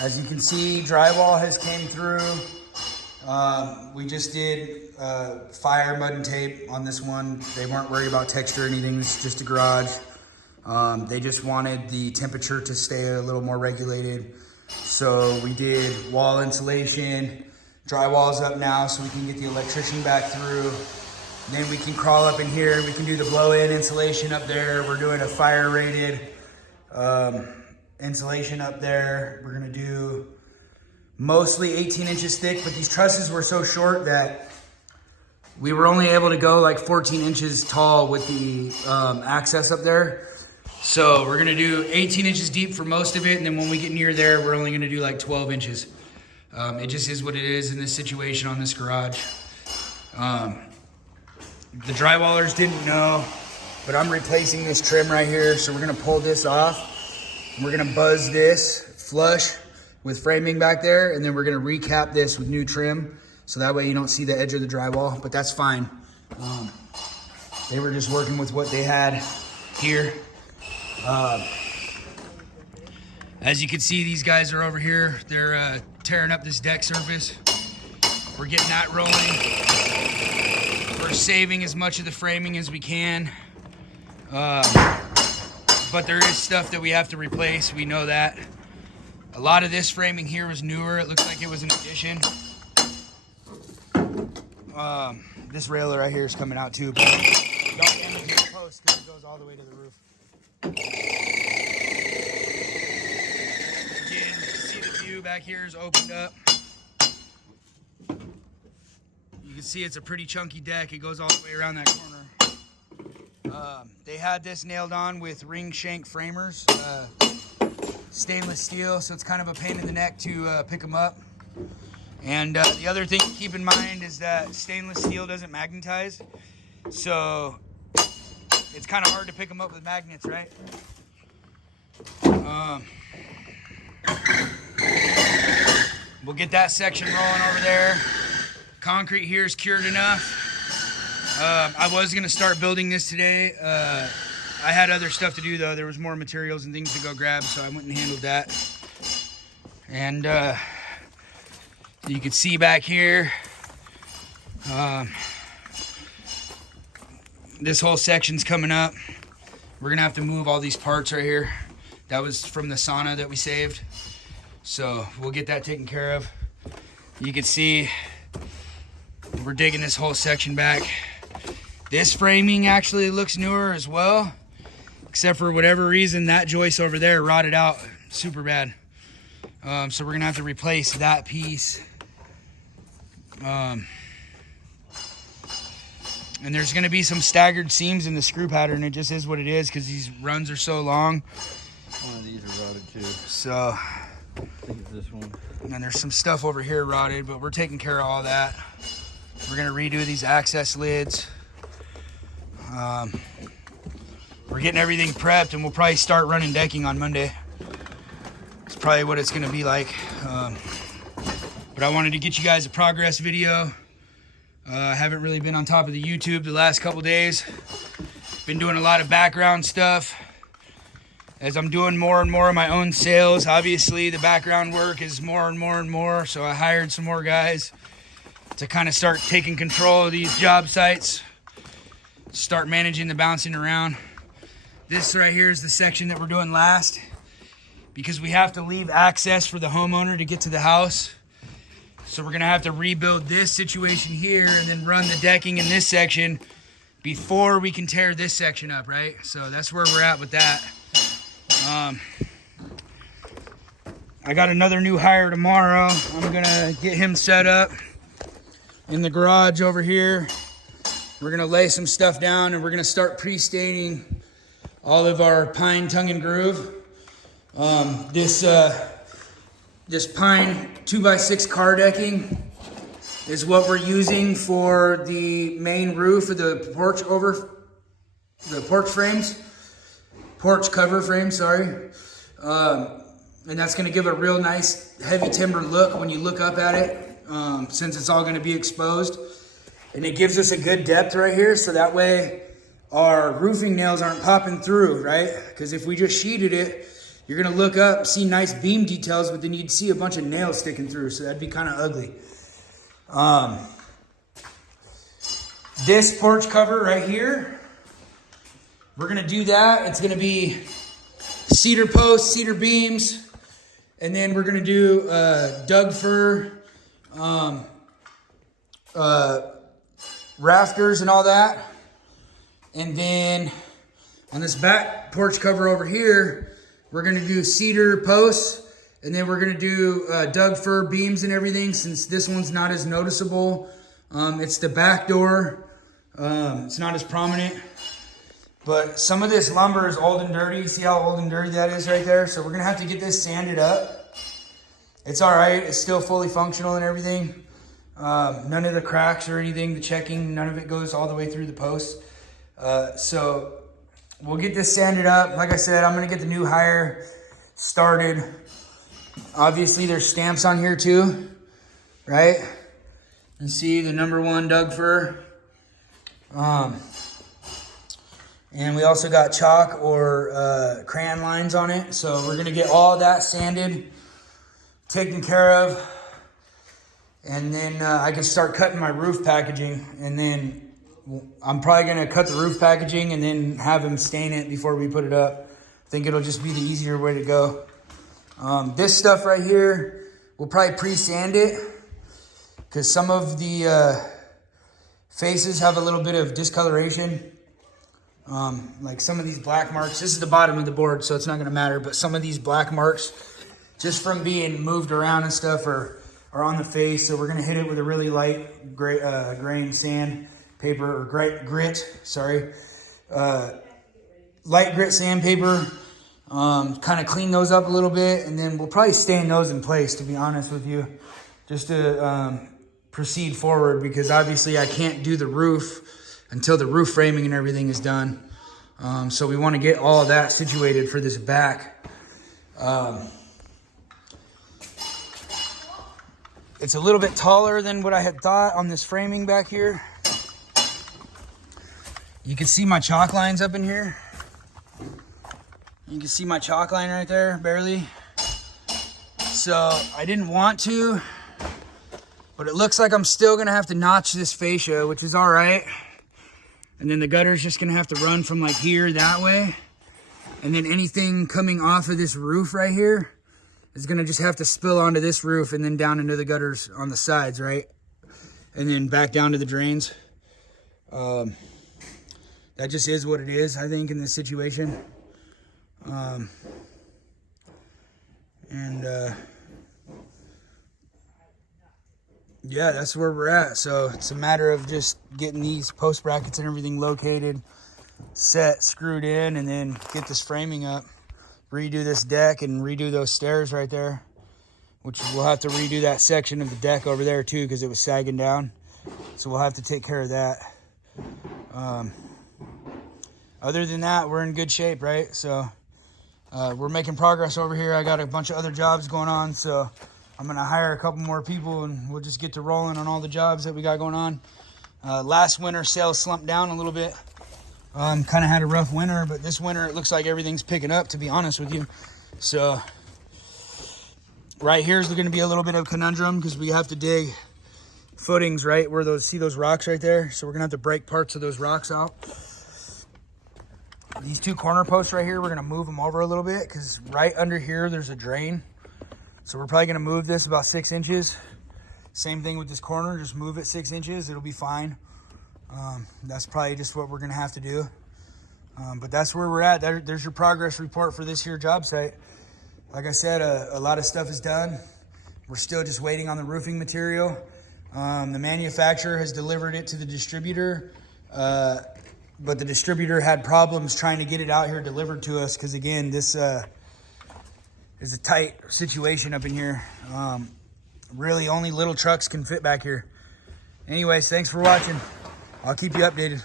As you can see, drywall has came through. We just did fire mud and tape on this one. They weren't worried about texture or anything. It's just a garage. They just wanted the temperature to stay a little more regulated. So we did wall insulation. Drywall's up now so we can get the electrician back through. Then we can crawl up in here. We can do the blow-in insulation up there. We're doing a fire rated insulation up there. We're gonna do mostly 18 inches thick, but these trusses were so short that we were only able to go like 14 inches tall with the access up there. So we're gonna do 18 inches deep for most of it, and then when we get near there, we're only gonna do like 12 inches. It just is what it is in this situation on this garage. The drywallers didn't know, but I'm replacing this trim right here. So we're gonna pull this off. We're gonna buzz this flush with framing back there, and then we're gonna recap this with new trim. So that way you don't see the edge of the drywall, but that's fine. They were just working with what they had here. As you can see, these guys are over here. They're tearing up this deck surface. We're getting that rolling. We're saving as much of the framing as we can. But there is stuff that we have to replace. We know that. A lot of this framing here was newer. It looks like it was an addition. This railer right here is coming out too, but don't damage the post because it goes all the way to the roof. Again, you can see the view back here is opened up. You can see it's a pretty chunky deck. It goes all the way around that corner. They had this nailed on with ring shank framers, stainless steel, so it's kind of a pain in the neck to pick them up. And the other thing to keep in mind is that stainless steel doesn't magnetize, so it's kind of hard to pick them up with magnets, right? We'll get that section rolling over there. Concrete here is cured enough. I was gonna start building this today. I had other stuff to do though. There was more materials and things to go grab, so I went and handled that. And you can see back here, this whole section's coming up. We're gonna have to move all these parts right here. That was from the sauna that we saved. So we'll get that taken care of. You can see we're digging this whole section back. This framing actually looks newer as well, except for whatever reason that joist over there rotted out super bad. So we're gonna have to replace that piece. And there's gonna be some staggered seams in the screw pattern. It just is what it is because these runs are so long. One of these are rotted too. So I think it's this one. And there's some stuff over here rotted, but we're taking care of all that. We're gonna redo these access lids. We're getting everything prepped, and we'll probably start running decking on Monday. It's probably what it's gonna be like. But I wanted to get you guys a progress video. I haven't really been on top of the YouTube the last couple days. Been doing a lot of background stuff. As I'm doing more and more of my own sales, obviously the background work is more and more and more, so I hired some more guys to kind of start taking control of these job sites, start managing the bouncing around. This right here is the section that we're doing last because we have to leave access for the homeowner to get to the house. So we're gonna have to rebuild this situation here and then run the decking in this section before we can tear this section up, right? So that's where we're at with that. I got another new hire tomorrow. I'm gonna get him set up in the garage over here. We're gonna lay some stuff down and we're gonna start pre-staining all of our pine tongue and groove. This pine 2x6 car decking is what we're using for the main roof of the porch cover frame, sorry. And that's gonna give a real nice heavy timber look when you look up at it, since it's all gonna be exposed. And it gives us a good depth right here, so that way our roofing nails aren't popping through, right? Because if we just sheeted it, you're gonna look up, see nice beam details, but then you'd see a bunch of nails sticking through, so that'd be kind of ugly. This porch cover right here, we're gonna do that. It's gonna be cedar posts, cedar beams, and then we're gonna do Doug fir rafters and all that. And then on this back porch cover over here, we're gonna do cedar posts, and then we're gonna do Doug fir beams and everything, since this one's not as noticeable. It's the back door. It's not as prominent. But some of this lumber is old and dirty. See how old and dirty that is right there? So we're gonna have to get this sanded up. It's all right, it's still fully functional and everything. None of the cracks or anything, the checking, none of it goes all the way through the posts. So we'll get this sanded up. Like I said, I'm gonna get the new hire started. Obviously there's stamps on here too, right? You see the #1 Doug fir. And we also got chalk or crayon lines on it. So we're gonna get all that sanded, taken care of. And then I can start cutting my roof packaging. And then I'm probably gonna cut the roof packaging and then have him stain it before we put it up. I think it'll just be the easier way to go. This stuff right here, we'll probably pre-sand it, because some of the faces have a little bit of discoloration. Like some of these black marks, this is the bottom of the board, so it's not gonna matter, but some of these black marks, just from being moved around and stuff, are on the face. So we're gonna hit it with a really light grain sandpaper, or grit, sorry. Light grit sandpaper, kind of clean those up a little bit, and then we'll probably stain those in place, to be honest with you, just to proceed forward, because obviously I can't do the roof until the roof framing and everything is done. So we want to get all of that situated for this back. It's a little bit taller than what I had thought on this framing back here. You can see my chalk lines up in here. You can see my chalk line right there, barely. So I didn't want to, but it looks like I'm still gonna have to notch this fascia, which is all right. And then the gutter's just gonna have to run from like here that way. And then anything coming off of this roof right here is gonna just have to spill onto this roof and then down into the gutters on the sides, right? And then back down to the drains. That just is what it is, I think, in this situation. Yeah, that's where we're at. So it's a matter of just getting these post brackets and everything located, set, screwed in, and then get this framing up, redo this deck and redo those stairs right there, which we'll have to redo that section of the deck over there too, because it was sagging down. So we'll have to take care of that. Other than that, we're in good shape, right? So we're making progress over here. I got a bunch of other jobs going on, so I'm gonna hire a couple more people and we'll just get to rolling on all the jobs that we got going on. Last winter, sales slumped down a little bit. Kind of had a rough winter, but this winter it looks like everything's picking up, to be honest with you. So right here is gonna be a little bit of a conundrum, because we have to dig footings right where those, see those rocks right there? So we're gonna have to break parts of those rocks out. These two corner posts right here, we're gonna move them over a little bit, because right under here there's a drain. So we're probably gonna move this about 6 inches. Same thing with this corner, just move it 6 inches, it'll be fine. That's probably just what we're gonna have to do. But that's where we're at. There's your progress report for this here job site. Like I said, a lot of stuff is done. We're still just waiting on the roofing material. The manufacturer has delivered it to the distributor, but the distributor had problems trying to get it out here delivered to us, because again, this is a tight situation up in here. Really only little trucks can fit back here. Anyways, thanks for watching. I'll keep you updated.